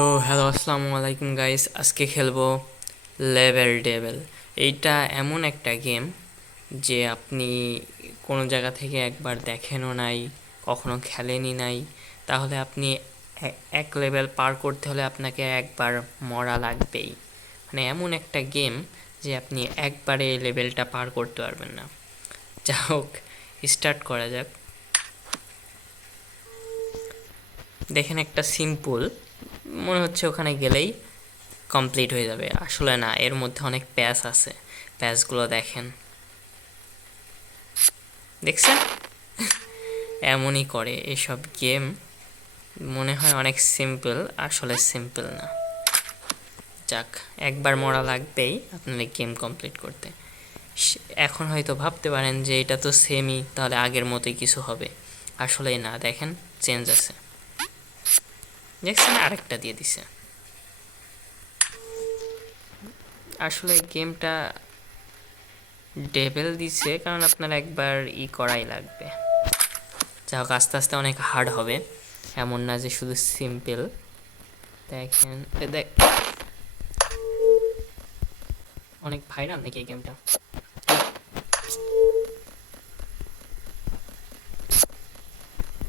তো হ্যালো আসসালামু আলাইকুম গাইস, আজকে খেলবো লেভেল ডেভেল। এইটা এমন একটা গেম যে আপনি কোনো জায়গা থেকে একবার দেখেনও নাই, কখনো খেলেনই নাই, তাহলে আপনি এক লেভেল পার করতে হলে আপনাকে একবার মরা লাগবেই। মানে এমন একটা গেম যে আপনি একবারে এই লেভেলটা পার করতে পারবেন না। যা হোক, স্টার্ট করা যাক। দেখেন, একটা সিম্পল মনে হচ্ছে ওখানে গেলেই কমপ্লিট হয়ে যাবে, আসলে না, এর মধ্যে অনেক প্যাচ আছে। প্যাচগুলো দেখেন, দেখছেন? এমনই করে এসব গেম, মনে হয় অনেক সিম্পল, আসলে সিম্পল না। যাক, একবার মরা লাগবেই আপনার গেম কমপ্লিট করতে। এখন হয়তো ভাবতে পারেন যে এটা তো সেমই, তাহলে আগের মতোই কিছু হবে। আসলেই না, দেখেন চেঞ্জ আছে, দেখছেন? আরেকটা দিয়ে দিছে। আসলে গেমটা ডেভেল দিছে কারণ আপনার একবার করাই লাগবে। যা হোক, আস্তে আস্তে অনেক হার্ড হবে, এমন না যে শুধু সিম্পল। দেখেন, দেখ, অনেক ভাইরাল নাকি এই গেমটা?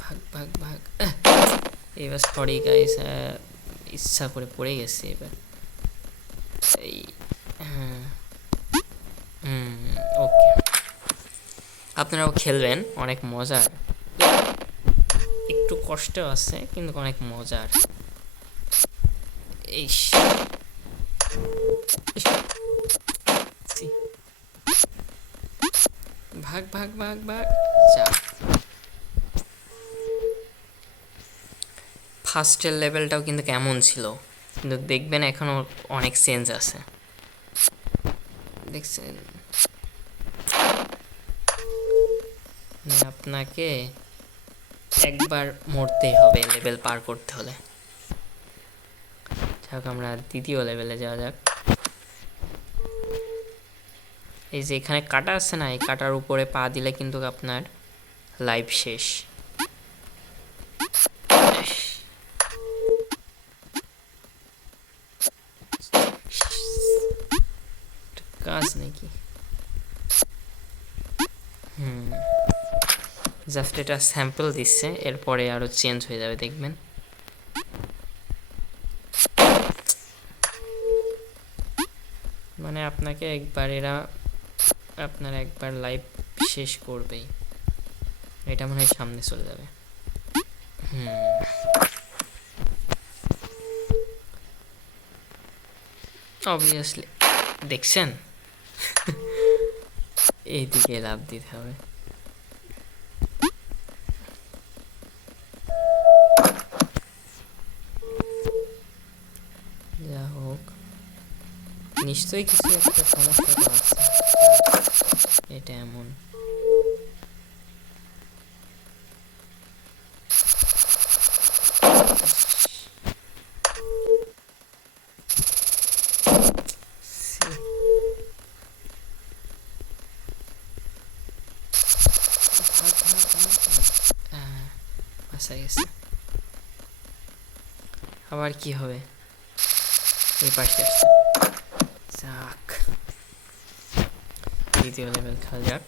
ভাগ ভাগ ভাগ। এবার সরি গাইস, ইচ্ছা করে পড়ে গেছে এবার। এই, হ্যাঁ, ওকে, আপনারাও খেলবেন, অনেক মজার। একটু কষ্ট আছে কিন্তু অনেক মজার। এই ভাগ ভাগ ভাগ ভাগ। যা, ফার্স্টের লেভেলটাও কিন্তু কেমন ছিল, কিন্তু দেখবেন এখনও অনেক চেঞ্জ আছে, দেখছেন? আপনাকে একবার মরতেই হবে লেভেল পার করতে হলে। যাক, আমরা দ্বিতীয় লেভেলে যাওয়া যাক। এই যে এখানে কাটা আছে না, এই কাটার উপরে পা দিলে কিন্তু আপনার লাইফ শেষ। কাজ নাকি? জাস্ট এটা স্যাম্পল দিচ্ছে, এরপরে আরো চেঞ্জ হয়ে যাবে, দেখবেন। মানে আপনাকে একবার এরা, আপনার একবার লাইফ শেষ করবেই। এটা মনে হয় সামনে চলে যাবে। অবভিয়াসলি, দেখছেন? এইদিকে লাভ দিতে হবে। যা হোক, নিশ্চয়ই কিছু একটা সমস্যা তো আছে, এটা এমন। আচ্ছা, গেছে। আবার কি হবে? এই পাশে আসছে। যাক, দ্বিতীয় লেভেল খেলা যাক।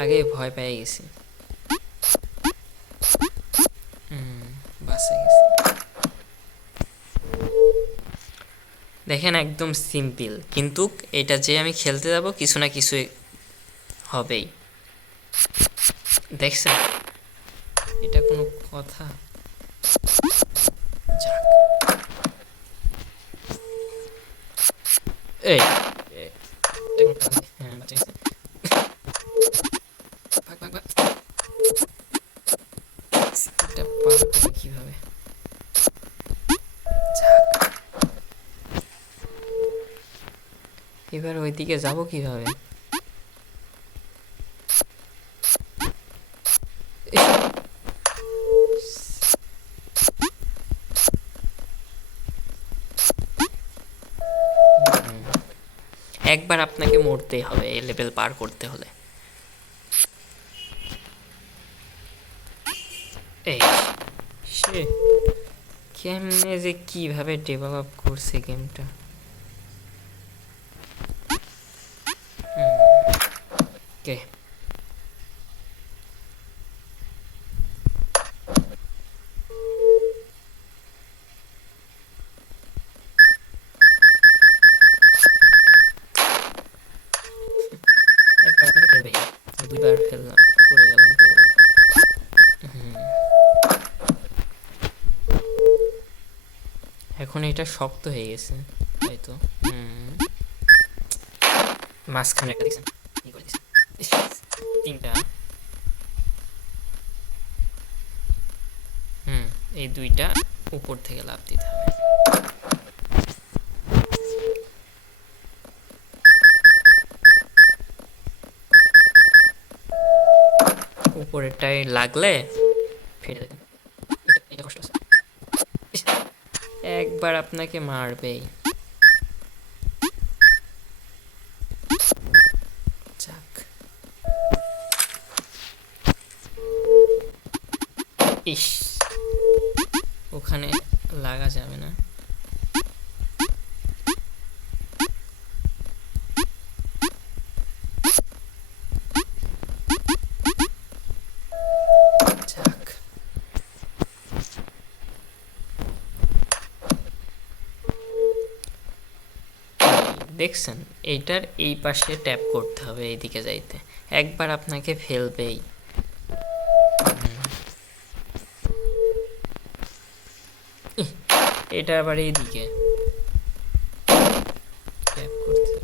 আগে ভয় পেয়ে গেছি। বাসে গেছি। দেখেন, একদম সিম্পল, কিন্তু এটা যে আমি খেলতে যাব কিছু না কিছু হবেই, দেখছেন? এটা কোনো কথা? যাক, এই, হ্যাঁ, বাঁচা গেছে। ভাগ ভাগ ভাগ। এটা পার করে কিভাবে? যাক, এবার ওইদিকে যাব কিভাবে? একবার আপনাকে মরতেই হবে এই লেভেল পার করতে হলে। এই সে কেমনে যে কিভাবে ডেভেলপ করছে গেমটা। ওকে, একবার আপনাকে খেলবেই, দুইবার খেললাম, পড়ে গেলাম তো এবার। এখন এটা শক্ত হয়ে গেছে তাই তো। মাঝখানে একটা দিয়েছেন, ই করে দিয়েছেন। ইস, তিনটা। এই দুইটা উপর থেকে লাফ দিতে হবে। উপরেরটায় লাগলে ফেটে দেবেন। এটা কষ্ট আছে। ইস, একবার আপনাকে মারবেই। যাক, ইস, ওখানে লাগা যাবে না। যাক, দেখছেন, এইটার এই পাশে ট্যাপ করতে হবে এইদিকে যাইতে। একবার আপনাকে ফেলবেই। এটা আবার এইদিকে ট্যাপ করতে।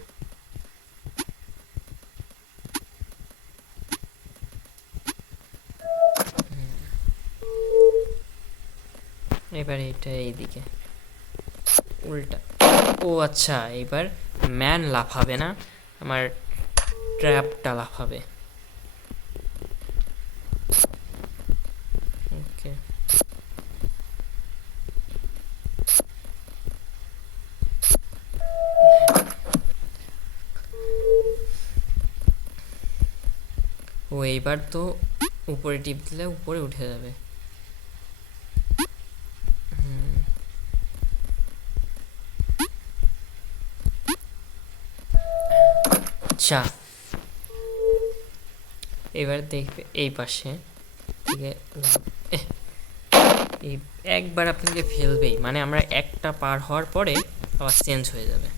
এবার এটা এইদিকে উল্টা। ও আচ্ছা, এবার ম্যান লাফাবে না, আমার ট্র্যাপটা লাফাবে। ওকে, ও এইবার তো উপরে টিপ দিলে উপরে উঠে যাবে। আচ্ছা, এবার দেখবে এই পাশে থেকে এই একবার আপনাকে ফেলবেই, মানে আমরা একটা পার হওয়ার পরে আবার চেঞ্জ হয়ে যাবে।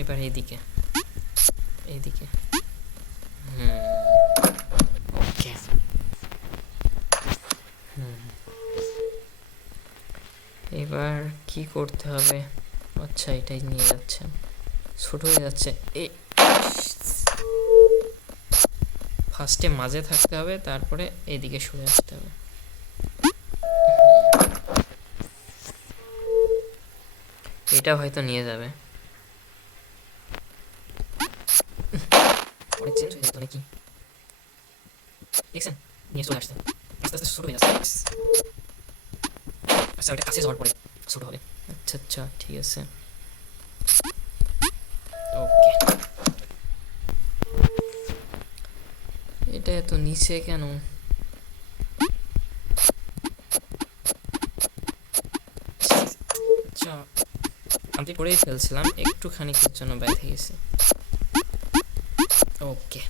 এবার এইদিকে এইদিকে। ওকে, এবার কি করতে হবে? আচ্ছা, এটাই নিয়ে যাচ্ছে, ছোট হয়ে যাচ্ছে। এই ফার্স্টে মাঝে থাকতে হবে, তারপরে এইদিকে সরে আসতে হবে। এটা হয়তো নিয়ে যাবে। অনেক চেঞ্জ হয়ে যেত নাকি, দেখছেন? নিয়ে চলে আসছে, আস্তে আস্তে ছোট হয়ে যাচ্ছে। আচ্ছা, ওটা কাছে যাওয়ার পরে ছোট হবে। আচ্ছা আচ্ছা, ঠিক আছে। ওকে, এটা এত নিচে কেন? আচ্ছা, আমি করেই ফেলছিলাম, একটুখানি জন্য ব্যথা গেছে। ওকে,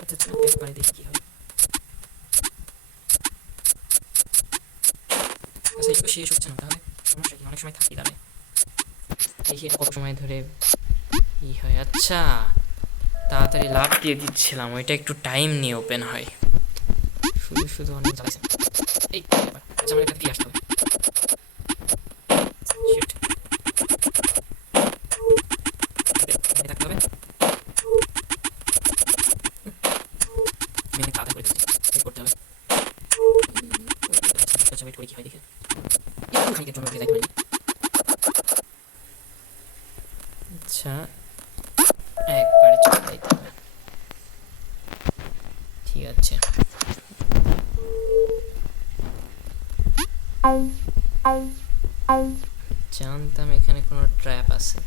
আচ্ছা আচ্ছা, একবারে দেখি কি হয়। আচ্ছা, একটু শেষ হচ্ছে না তাহলে সমস্যা কি? অনেক সময় থাকি দাঁড়ায়, দেখি এটা কত সময় ধরে ই হয়। আচ্ছা, তাড়াতাড়ি লাভ দিয়ে দিচ্ছিলাম, ওইটা একটু টাইম নিয়ে ওপেন হয়। শুধু শুধু অনেক জ্বালাইছেন। এই ব্যাপার, আচ্ছা, আমার একটা দিয়ে আসতে হবে। Shit. মনে থাকতে হবে, মেনে তাড়াতাড়ি করে দিচ্ছি, সেভ করতে হবে। আচ্ছা, ওয়েট করি কি হয় দেখে, একটু খানিকের জন্য যাইতে পারি। আচ্ছা, একবারে চলে যাইতে হবে, ঠিক আছে। জানতাম এখানে কোনো ট্র্যাপ আছে।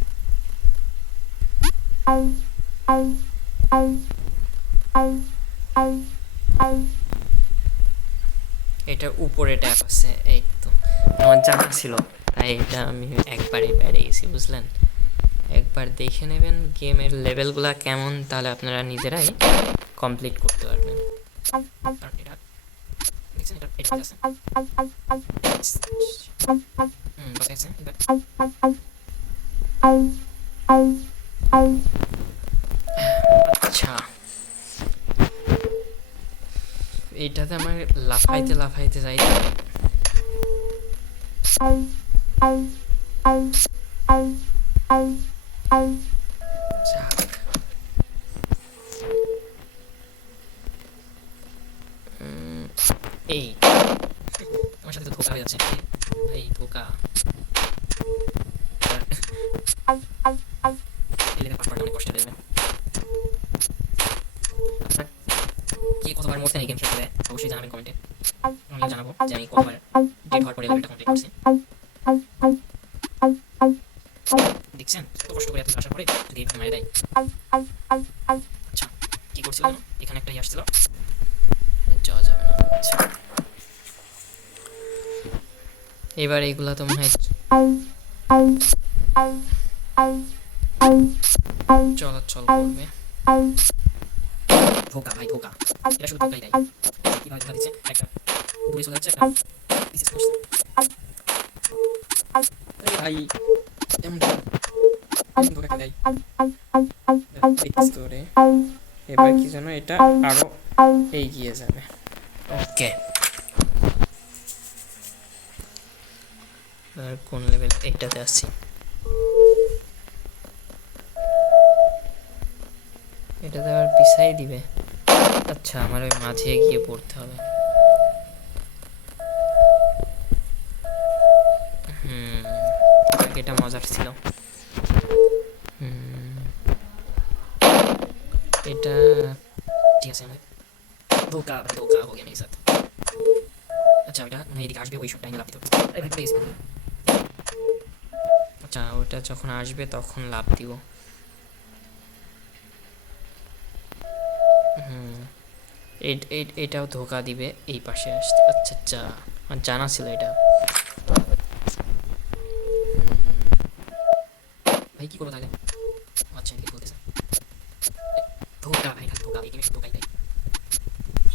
এটা উপরে ট্যাপ আছে, এই তো আমার জানা ছিল, তাই এটা আমি একবারই পেরে গেছি, বুঝলেন। একবার দেখে নেবেন গেমের লেভেলগুলা কেমন, তাহলে আপনারা নিজেরাই কমপ্লিট করতে পারবেন। কারণ এটা দেখছেন, এটা আছে বসে আছে। আচ্ছা, এইটাতে আমার লাফাইতে লাফাইতে যাই। এই আমার সাথে তো ধোকা হয়ে যাচ্ছে, এই ধোকা। অনেক কষ্ট দেবে। আপনার কি কতবার মরতেন এই গেম খেলতে অবশ্যই জানাবেন কমেন্টে, আমিও জানাবো যে আমি কতবার ডেট হওয়ার পরে লেভেলটা কমপ্লিট করছি। দেখছেন কত কষ্ট করে এত আসার পরে যদি এইভাবে মারা দেয়। আচ্ছা, কি করছিল যেন, এখানে একটা ইয়ে আসছিল, যাওয়া যাবে না। আচ্ছা, এবার এইগুলা তো মনে হয় চলাচল করবে। ধোকা ভাই, ধোকা, এটা শুধু ধোকাই দেয়। কিভাবে ধোকা দিচ্ছে, একটা দূরে চলে যাচ্ছে, একটা পিছে চলে আসছে। ভাই এমন ধোকা দেয়। এবার কি যেন এটা আরো এগিয়ে যাবে। ওকে, আর কোন লেভেল, এইটাতে আসছি। এটাতে আবার পিছাই দিবে। আচ্ছা, আমার ওই মাঝে গিয়ে পড়তে হবে। এটা মজার ছিল। এটা ঠিক আছে, আমার ধোকা ধোকা হয়ে গেছে। আচ্ছা, ওটা মানে এদিকে আসবে, ওই সব টাইমে লাভ দিতে হবে। আচ্ছা, ওটা যখন আসবে তখন লাভ দিব। এটাও ধোকা দিবে এই পাশে আসতে। আচ্ছা আচ্ছা, আমার জানা ছিল এটা। ভাই কি করবো তাহলে? আচ্ছা, এদিকে বলতেছে ধোকা ভাই, ধোকা, এই গেমে ধোকাই দেয়।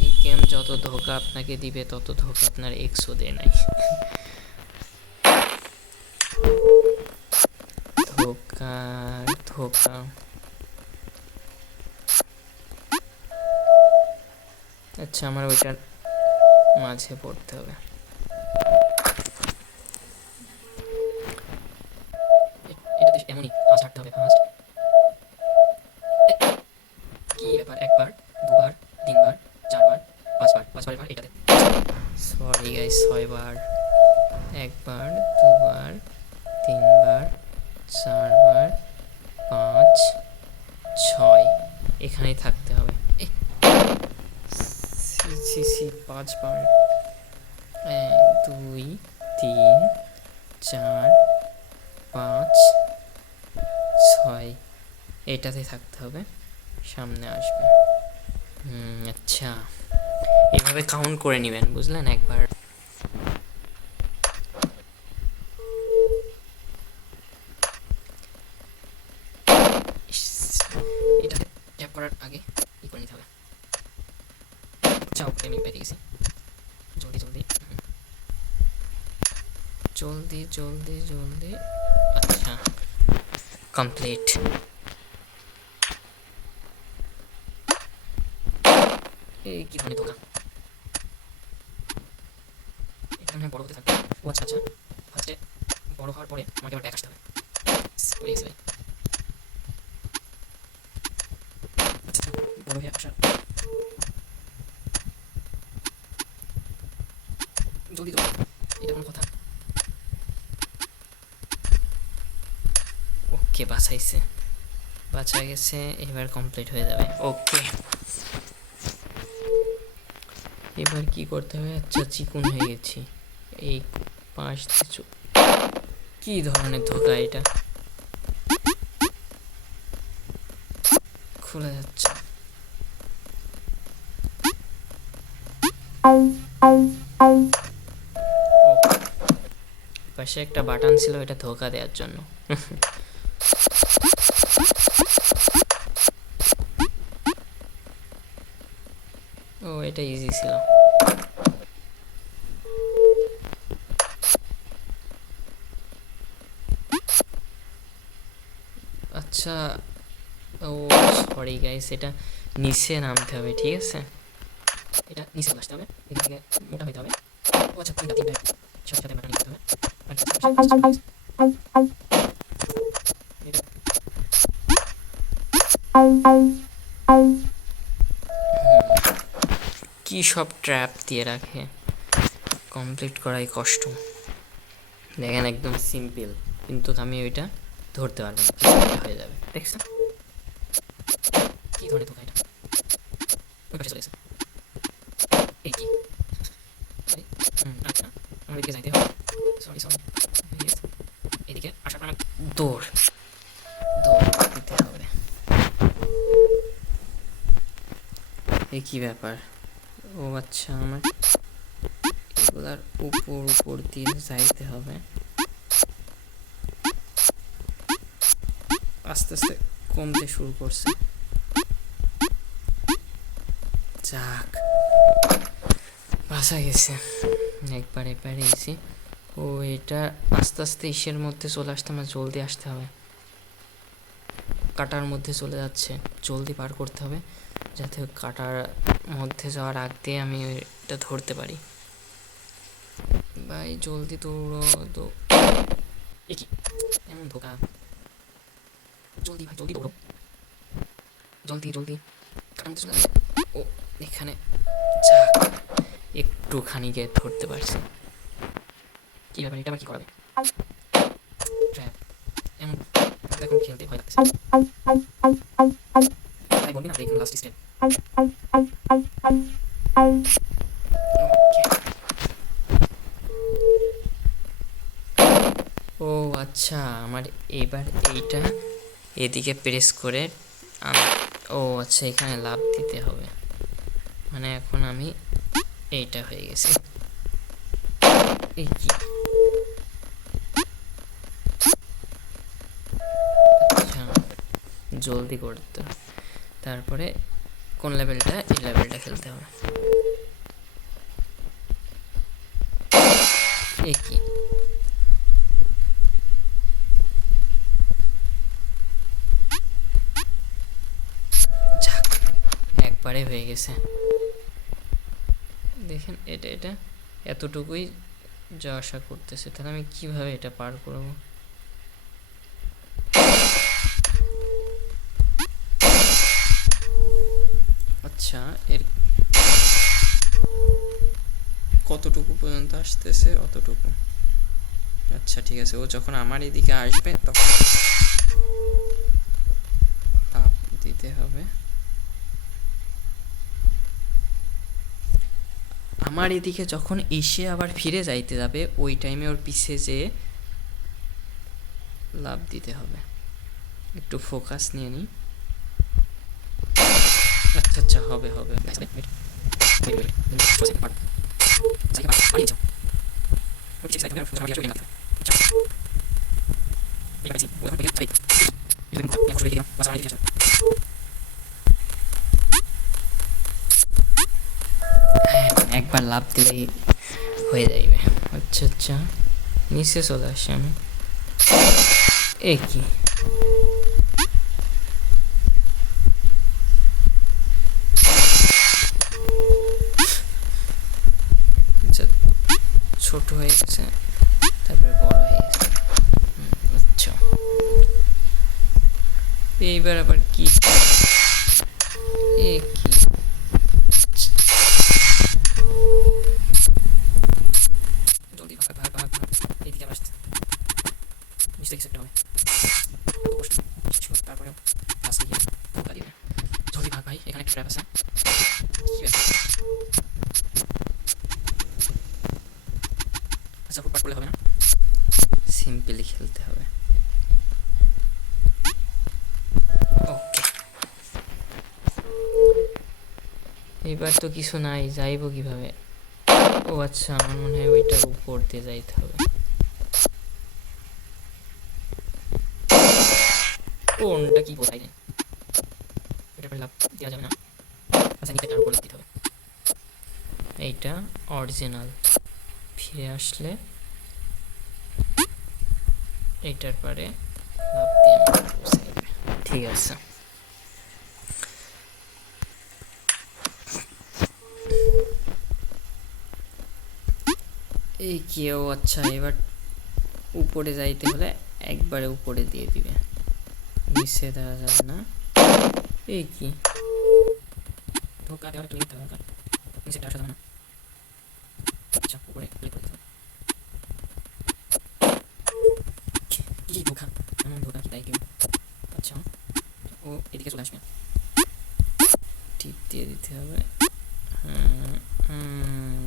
এই গেম যত ধোকা আপনাকে দিবে তত ধোকা আপনার এক্সও দেয় নাই। ধোকা ধোকা। আচ্ছা, আমার ওইটার মাঝে পড়তে হবে। এটাতে এমনই ফার্স্ট হাঁটতে হবে, ফার্স্ট। কি ব্যাপার, একবার, দুবার, তিনবার, চারবার, পাঁচবার এবার এটাতে। সরি গাইস, 6বার। একবার, দুবার, তিনবার, 4বার, 5, 6, এখানেই থাকতে হবে। 5বার। 1, 2, 3, 4, 5, 6, এটাতে থাকতে হবে, সামনে আসবে। আচ্ছা, এভাবে কাউন্ট করে নেবেন, বুঝলেন। একবার এটাতে ট্যাপ করার আগে ই করে নিতে হবে। আচ্ছা, আমি পেয়ে গেছি। জলদি জলদি জলদি জলদি জলদি। আচ্ছা, কমপ্লিট। এই কি ধরনের ধোকা, এখানে বড় হতে থাকবে। ও আচ্ছা আচ্ছা, ফার্স্টে বড় হওয়ার পরে আমাকে আবার ব্যাক আসতে হবে। হয়ে গেছে ভাই, বড় হয়ে আসা। জলদি জলদি, এটা কোনো কথা? ওকে, বাঁচাইছে, বাঁচা গেছে, এবার কমপ্লিট হয়ে যাবে। ওকে, এবার কি করতে হবে? আচ্ছা, চিকুন হয়ে গেছি, এই পাশ কি ধরনের ধোকা এটা? খুলে যাচ্ছে। পাশে একটা বাটন ছিল, এটা ধোকা দেওয়ার জন্য। ও, এটা ইজি ছিল। আচ্ছা, ও সরি গাইস, এটা নিচে নামতে হবে, ঠিক আছে? এটা নিচে আসতে হবে, এখান থেকে মোটা হইতে হবে। ও আচ্ছা, তিনটা সাথে সাথে বাটন নিতে হবে। কি সব ট্র্যাপ দিয়ে রাখে, কমপ্লিট করাই কষ্ট। দেখেন একদম সিম্পল, কিন্তু আমি ওইটা ধরতে পারবো না, হয়ে যাবে। দেখছেন কি ধরনের ধোকা এটা? ওই পাশে চলে গেছে। এই কি? আচ্ছা, আমার এদিকে যাইতে হবে। সরি এদিকে আসার পর দৌড় দিতে হবে। এই কি ব্যাপার? ও আচ্ছা, আমার এগুলার উপর দিয়ে যাইতে হবে। আস্তে আস্তে কমতে শুরু করছে। যাক, বাসা গেছে, একবারে পেরেছি। ও, এটা আস্তে আস্তে ইসের মধ্যে চলে আসতে আমার জলদি আসতে হবে। কাটার মধ্যে চলে যাচ্ছে, জলদি পার করতে হবে যাতে কাটার মধ্যে যাওয়ার আগ দিয়ে আমি এটা ধরতে পারি। ভাই জলদি দৌড়ো তো। কি এমন ধোকা? জলদি ভাই, জলদি দৌড়ো, জলদি কাটার মধ্যে চলে যাবে। ও এখানে একটুখানি গিয়ে ধরতে পারছি। কি ব্যাপার, এটা আবার কি করাবে? এমন এখন খেলতে ভয় লাগতেছে। তাই বলবি না, এখানে লাস্ট স্টেপ। ও আচ্ছা, আমার এবার এইটা এদিকে প্রেস করে ও আচ্ছা, এখানে লাফ দিতে হবে। মানে এখন আমি এইটা হয়ে গেছে। এই কি? আচ্ছা, জলদি করতে হবে। তারপরে কোন লেভেলটা? এই লেভেলটা খেলতে হবে। এই কি? যাক, একবারে হয়ে গেছে। দেখেন এটা এতটুকুই যা আশা করতেছে, তাহলে আমি কিভাবে এটা পার করব? আচ্ছা, এর কতটুকু পর্যন্ত আসতেছে? অতটুকু। আচ্ছা ঠিক আছে, ও যখন আমার এদিকে আসবে তখন তাপ দিতে হবে। আমার এদিকে যখন এসে আবার ফিরে যাইতে যাবে, ওই টাইমে ওর পিছে যেয়ে লাভ দিতে হবে। একটু ফোকাস নিয়ে নিই। আচ্ছা আচ্ছা, হবে একবার লাভ দিলেই হয়ে যাইবে। আচ্ছা আচ্ছা, নিচে চলে আসি আমি। এ কি? ছোট হয়ে গেছে, তারপরে বড় হয়ে গেছে। আচ্ছা, এইবার আবার কি? এ কি? জলদি ভাগ, এইদিকে আবার আসছে, নিশ্চয়ই কিছু একটা হবে। তারপরে জলদি ভাগ ভাই, এখানে একটা ট্র্যাপ আছে। কি ব্যাপার? আচ্ছা, ফুটপাট করলে হবে না, সিম্পলি খেলতে এইবার তো কিছু নাই, যাইবো কিভাবে? ও আচ্ছা, আমার মনে হয় ওইটার উপর দিয়ে যাইতে হবে। কোনটা কি কোথায় রে? এটা লাভ দেওয়া যাবে না। আচ্ছা, নিচে টার উপর লাভ দিতে হবে। এইটা অরিজিনাল। ফিরে আসলে এইটার পরে লাভ দিয়ে আমার পৌঁছে যাবে। ঠিক আছে। এই কেউ আচ্ছা, এবার উপরে যাইতে হলে একবারে উপরে দিয়ে দিবে, নিচে দেওয়া যাবে না। এই কি ধোকা দেওয়ার একটু নিতে দরকার, নিচে আসা যাবে না। আচ্ছা, উপরে ক্লিক করে দিতে হবে। কি ধোকা, এমন ধোকা কি তাই কেউ? আচ্ছা, ও এদিকে চলে আসবে, টিপ দিয়ে দিতে হবে।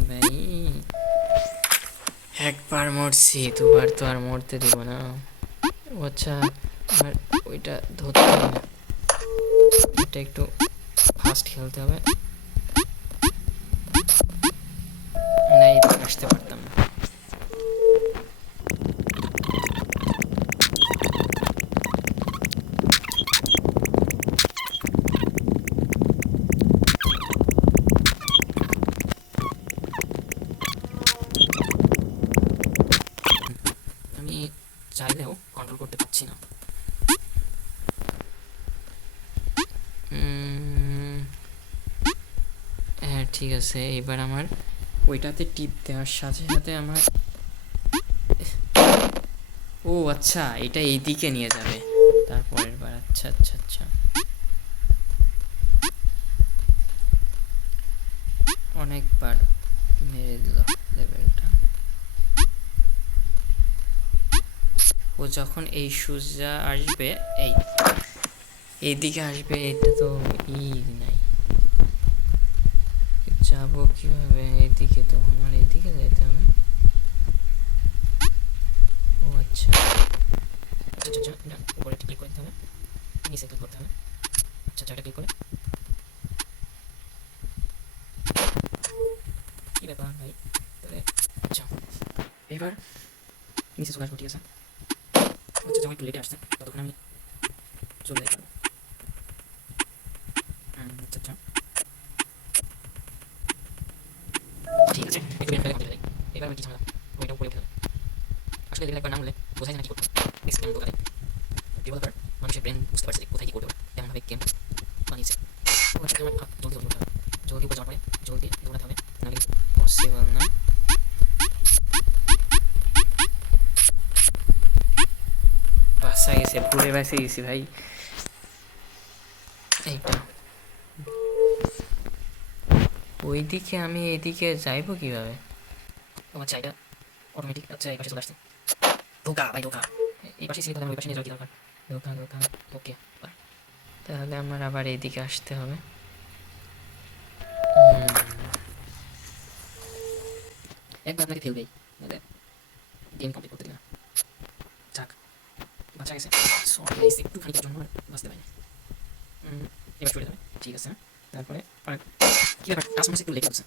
ভাই একবার মরছি, দুবার তো আর মরতে দিব না। ও আচ্ছা, আমার ওইটা ধরতে হবে, এটা একটু ফাস্ট খেলতে হবে। না, এদিকে আসতে পারতাম না। আমি চাইলেও কন্ট্রোল করতে পারছি না। হ্যাঁ ঠিক আছে, এবার আমার ওইটাতে টিপ দেওয়ার সাথে সাথে আমার, ও আচ্ছা, এটা এইদিকে নিয়ে যাবে তারপরের বার। আচ্ছা আচ্ছা আচ্ছা, অনেকবার মেরে দিল লেভেলটা। ও যখন এই সুজা আসবে, এইদিকে আসবে, এটা তো ই নাই, যাবো কিভাবে? এইদিকে তো আমার এইদিকে যেতে হবে। ও আচ্ছা আচ্ছা আচ্ছা, এটা উপরে ক্লিক করতে হবে, নিচে ক্লিক করতে হবে। আচ্ছা আচ্ছা, এটা ক্লিক করে, কি ব্যাপার ভাই? তাহলে আচ্ছা, এবার নিচে চলে আসবো। ঠিক আছে, আচ্ছা যখন একটু লেটে আসছে ততক্ষণ আমি চলে যাই। আচ্ছা আচ্ছা, ঠিক আছে, একটু বের ফেলে যাই। এবার আমি কি ঝামেলা, ওইটা উপরে উঠে যাবে। আসলে লেভেল একবার না হলে বোঝাই যায় না কি করতে হবে। এক্সপ্লেন দোকানে ডেভেলপার মানুষের ব্রেন বুঝতে পারছে যে কোথায় কি করতে হবে, তেমনভাবে গেম বানিয়েছে। ও আচ্ছা, আমার জলদি জলদি উঠতে হবে, জলদি উপরে যাওয়ার পরে জলদি দৌড়াতে হবে, নাহলে পসিবল না। বাসা গেছে, পুরে বাসে গেছি ভাই। এইটা ওইদিকে, আমি এইদিকে যাইবো কিভাবে? ও আচ্ছা, এটা অটোমেটিক। আচ্ছা, এই পাশে চলে আসছে। ধোকা ভাই, ধোকা। এই পাশে ছিল, ওই পাশে নিয়ে যাওয়ার কি দরকার? ধোকা ধোকা। ওকে, তাহলে আমার আবার এইদিকে আসতে হবে। একবার আপনাকে ফেলবেই, গেম কমপ্লিট করতে দিবে না। যাক, বাঁচা গেছে। সরি গাইস, একটু খানিকের জন্য বাঁচতে পারি। এবার চলে যাবে। ঠিক আছে, তারপরে কি ব্যাপার, টাচ মাস একটু লেগে আছে।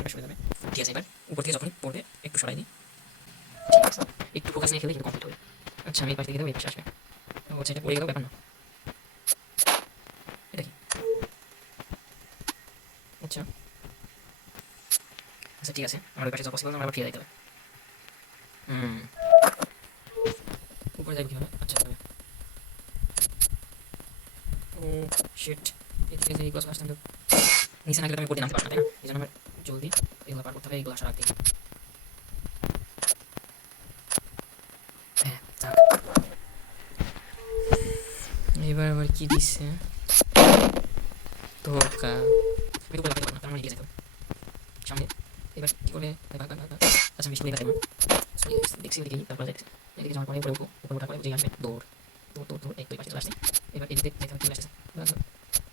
এবার সরে যাবে। ঠিক আছে, এবার উপর থেকে যখন পড়বে একটু সরাই দিই। ঠিক আছে, একটু ফোকাস নিয়ে খেলে কিন্তু কমপ্লিট হবে। আচ্ছা, আমি এই পাশ থেকে দেবো, এই পাশে আসবে। ও আচ্ছা, এটা পড়ে গেলেও ব্যাপার না। এটা কি? আচ্ছা আচ্ছা, ঠিক আছে, আমার ওই পাশে যা পসিবল আমার আবার ফিরে যাইতে হবে। উপরে যাই কীভাবে? আচ্ছা যাবে। ও শিট, এদিকে যে এইগুলো আসতে হবে, নিচে না গেলে আমি উপরে নামতে পারবো না, তাই না? এই জন্য আমার জলদি এগুলো পার করতে হবে, এইগুলো আসা রাখতে। হ্যাঁ, এবার আবার কি দিচ্ছে? ধোকা। আমি তো বলে পারবো না, তার মানে এগিয়ে যেতে হবে সামনে। এবার কি করবে? ভাগ ভাগ ভাগ ভাগ। আচ্ছা, আমি দেখতে পারবো। দেখছি ওদিকেই, তারপর দেখছি এদিকে যাওয়ার পরে উপরে উঠবো, উপরে ওঠার পরে যে আসবে দৌড় দৌড় দৌড় দৌড়, এই দুই পাশে চলে আসছে। এবার এদিকে যেতে হবে, চলে আসছে।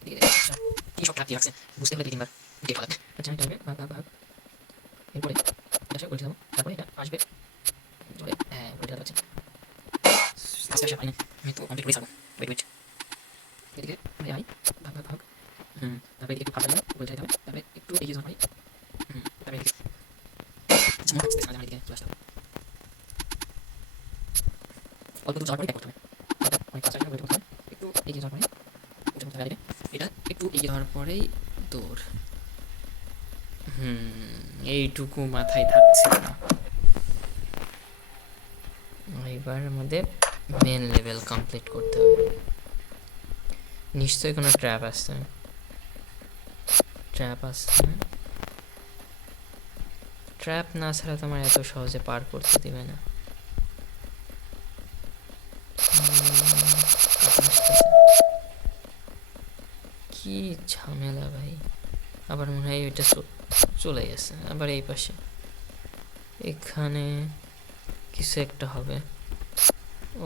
এদিকে আচ্ছা, কি সব ট্রাপ দিয়ে রাখছে, বুঝতে হলে 2-3 বার দেখে ফেলা। আচ্ছা, এটা হবে ভাগ ভাগ ভাগ। এরপরে এটা আসবে, উল্টে যাবো, তারপরে এটা আসবে জলে। হ্যাঁ, উল্টে যাওয়া যাচ্ছে। আস্তে আসে পাই না, আমি তো কমপ্লিট করে ছাড়বো। ওয়েট ওয়েট, এদিকে আমি আই, ভাগ ভাগ ভাগ। তারপরে একটু ফাটা দিলাম বলতে হবে, তারপরে একটু এগিয়ে যাওয়ার পরে তারপরে আচ্ছা মনে আসতেছে না আমার দিকে চলে আসতে হবে, অল্প দূর যাওয়ার পরে ব্যাক করতে হবে, এটা অনেক কাছে ওয়েট করতে হবে, একটু এগিয়ে যাওয়ার পরে এটা মধ্যে দিবে, এটা একটু এগিয়ে যাওয়ার পরেই দৌড়। এইটুকু মাথায় থাকছে না। এবার আমাদের মেন লেভেল কমপ্লিট করতে হবে। নিশ্চয়ই কোনো ট্র্যাপ আসছে, ট্র্যাপ না ছাড়া তো আমার এত সহজে পার করতে দিবে না। কি ঝামেলা ভাই, আবার মনে হয় ওইটা চলে গেছে আবার এই পাশে, এখানে কিছু একটা হবে।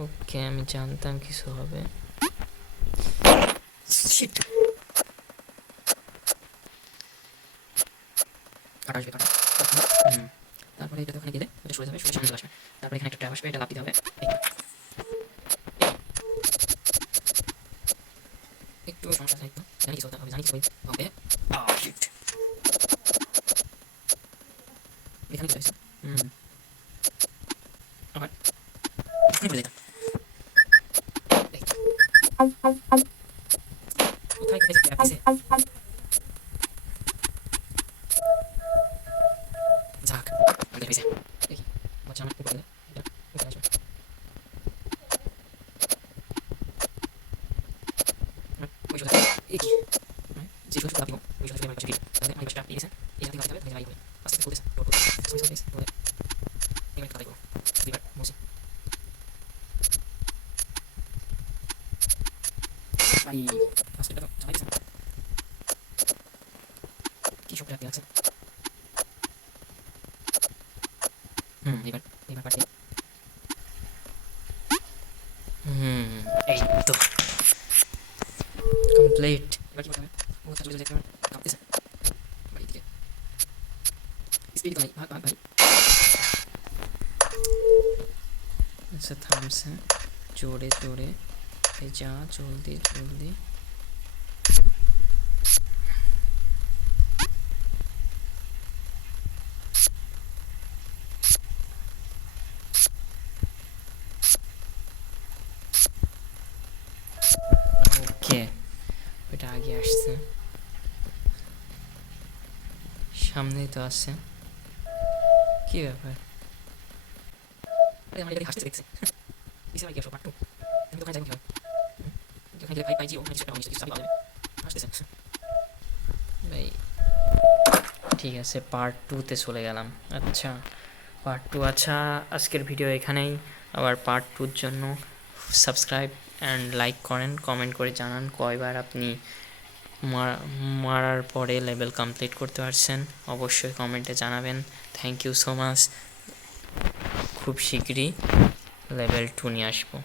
ওকে, আমি জানতাম কিছু হবে। তারপরে এটা ওখানে গেলে ওটা সরে যাবে, সরে সামনে চলে আসবে, তারপরে এখানে একটা ট্র্যাপ আসবে, এটা লাফ দিতে হবে, একটু সমস্যা আছে, একটু জানি কিছু হতে হবে, জানি কিছু হবে, এখানে চলে আসছে, আবার এখানে চলে যেতাম, কোথায় কোথায় ট্র্যাপ দিছে, যাক আমাদের পেয়েছে, দেখি বাচ্চা আমার উপরে এটা উপরে আসবে, ওই সোজা এই কি যে সোজা লাভ দিব, ওই সোজা আমার কাছে দিল, তাহলে আমার কাছে দিয়ে গেছে, এই জায়গা থেকে হবে, জায়গা হবে আস্তে আস্তে চলতেছে, রোড সরি সরি বলে এবার কথা বলবো দুইবার মুছি ভাই ফার্স্টটা তো চালাই দিয়েছে, কি সব ট্র্যাপ আছে, এবার এবার পাঠিয়ে এই তো কমপ্লিট। এবার কি করতে হবে, ও চলে যেতে হবে, কাঁপতেছে ভাই, দিকে স্পিড ভাই, ভাগ ভাগ ভাই, আচ্ছা থামছে, জোরে জোরে যা, জলদি জলদি। ওকে, ওইটা আগে আসছে, সামনেই তো আছে, কি ব্যাপার? আরে আমার এটা হাসতেছে দেখছে দিছে ভাই, কি সব পাট্টু আমি তো ওখানে যাই কিভাবে, ওখানে গেলে ভাই পাই জিও, মানে সেটা অনেক কিছু পাওয়া যাবে, হাসতেছে ভাই ঠিক আছে, পার্ট 2-তে চলে গেলাম। আচ্ছা পার্ট 2, আচ্ছা আজকের ভিডিও এখানেই, আবার পার্ট 2-র জন্য সাবস্ক্রাইব অ্যান্ড লাইক করেন, কমেন্ট করে জানান কয়বার আপনি মারার পরে লেভেল কমপ্লিট করতে পারছেন, অবশ্যই কমেন্টে জানাবেন। থ্যাংক ইউ সো মাচ, খুব শীঘ্রই লেভেল 2 নিয়ে আসবো।